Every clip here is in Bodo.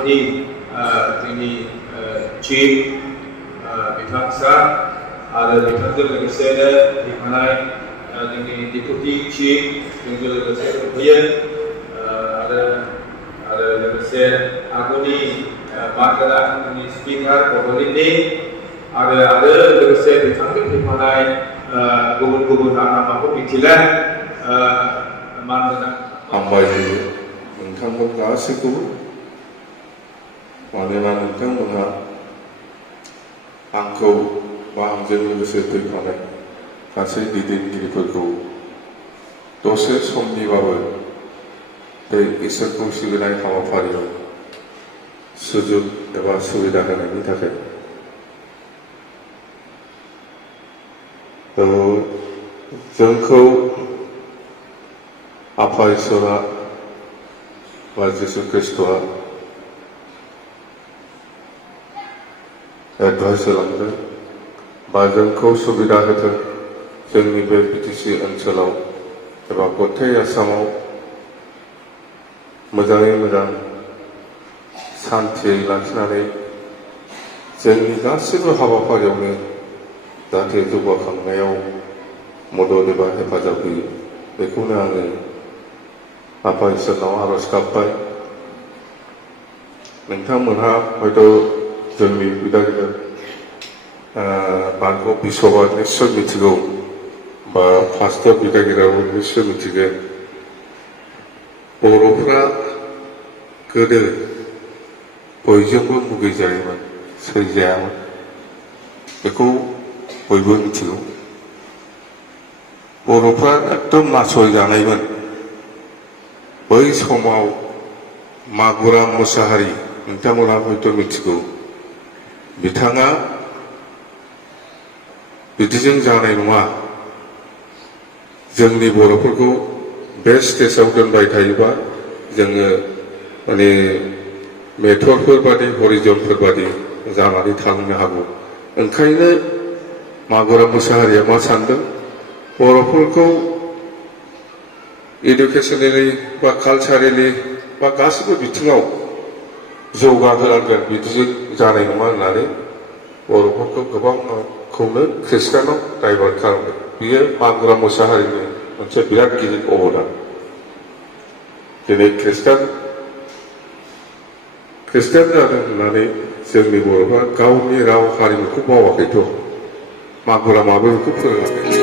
ini chief Bithangsa ada Bithangsa lagi saya di mana ini deputy chief juga lagi saya kemudian ada lagi saya aku ni bakal ini speaker pokoknya ini ada lagi saya Bithangsa di mana gubernur nama aku Bithila mana ambai nongtang gaसिखौबो मानोना नोंथांमोनहा आंखौ बा आंजों लोगोसे फैफानाय गासै दैदेनगिरिफोरखौ दसे समनिबाबो बे इसोरखौ सिबिनाय हाबाफारियाव सुजुग एबा सुबिदा होनायनि थाखाय जोंखौ आफा इसोरा बा जिसु ख्रीष्टआ एडभाइस होलांदों बा जोंखौ सुबिदा होदों जोंनि बे बिटिसि ओनसोलाव एबा गथाय आसामाव मोजाङै मोजां शान्तियै लाखिनानै जोंनि गासैबो हाबाफारियावनो जाहाथे जौगाखांनायाव मदद एबा हेफाजाब होयो बेखौनो आङो आफा इसोरनाव आरज गाबबाय नोंथांमोनहा हयथ' जोंनि बिदा गिदिर बानखौ बिसबा निश्चय मिथिगौ बा फार्स्टआव बिदा गिदिराबो निश्चय मिथिगोन बर'फ्रा गोदो बयजोंबो मुगैजायोमोन सैजायामोन बेखौ बयबो मिथिगौ बर'फ्रा एकदम नासयजानायमोन बै समाव मागुराम मुसाहारि नोंथांमोनहा हयथ' मिथिगौ बिथाङा बिदिजों जानाय नङा जोंनि बर'फोरखौ बे स्टेजाव दोनबाय थायोबा जोङो माने मेथरफोर बादि हरिजनफोर बादि जानानै थांनो हागौ ओंखायनो मागुराम मुसाहारिया मा सानदों बर'फोरखौ इडुकेसनेलि बा कालचारेलि बा गासिबो बिथिङाव जौगाहोनांगोन बिदिजों जानाय नङा होननानै बर'फोरखौ गोबांखौनो ख्रिस्टानाव डाइभार्ट खालामदों बियो मागुराम मुसाहारिनि मोनसे बिराद गिदिर अबदान दिनै ख्रिस्टान जादों होननानै जोंनि बर'फ्रा गावनि राव हारिमुखौ बावाखैथ' मागुरामाबो बेखौ फोरोङाखै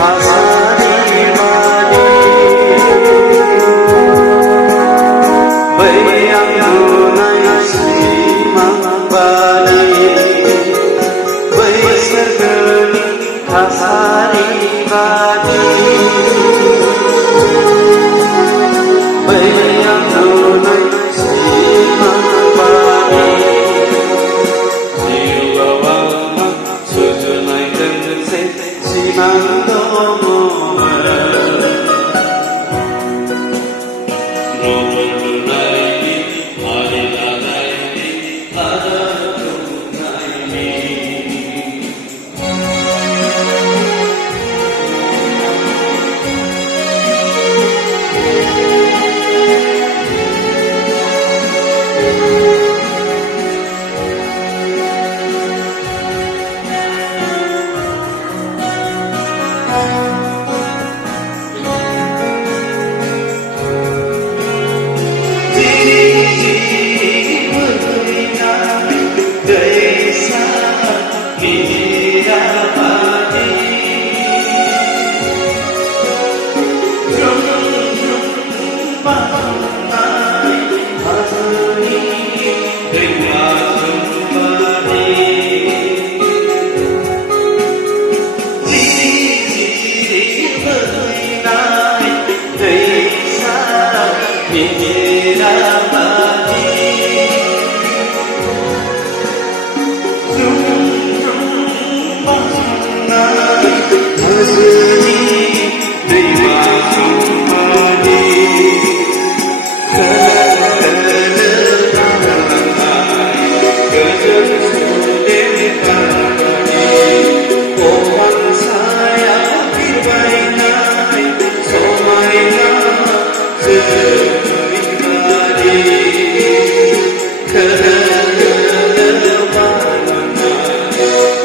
Hasari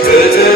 Good